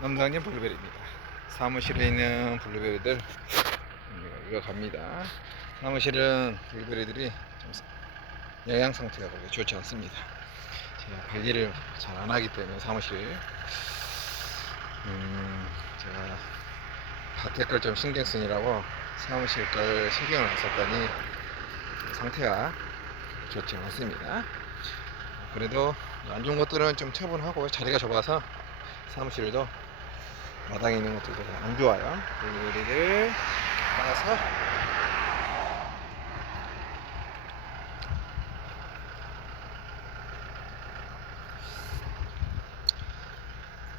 남당진 블루베리입니다. 사무실에 있는 블루베리들 이거 갑니다. 사무실은 블루베리들이 좀 영양 상태가 그렇게 좋지 않습니다. 제가 관리를 잘 안 하기 때문에 사무실 음, 제가 밖에 걸좀 신경 쓰느라고 사무실 걸 신경을 안 썼더니 상태가 좋지 않습니다. 그래도 안 좋은 것들은 좀 처분하고 자리가 좁아서 사무실도 마당에 있는 것들도 잘안 좋아요. 우리들 따라서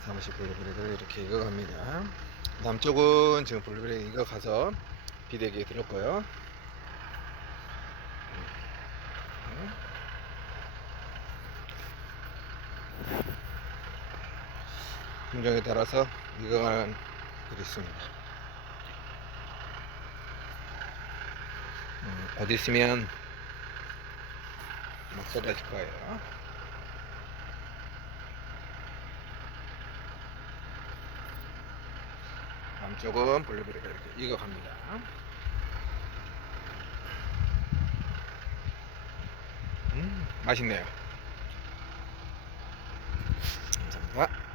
사무실 블루베리를 이렇게 익어갑니다. 남쪽은 지금 블루베리 익어가서 비대기에 들었고요. 품종에 따라서 이거는 그렇습니다. 음, 곧 있으면 막 쏟아질 거예요. 남쪽은 블루베리가 이렇게 익어갑니다. 음, 맛있네요. 감사합니다.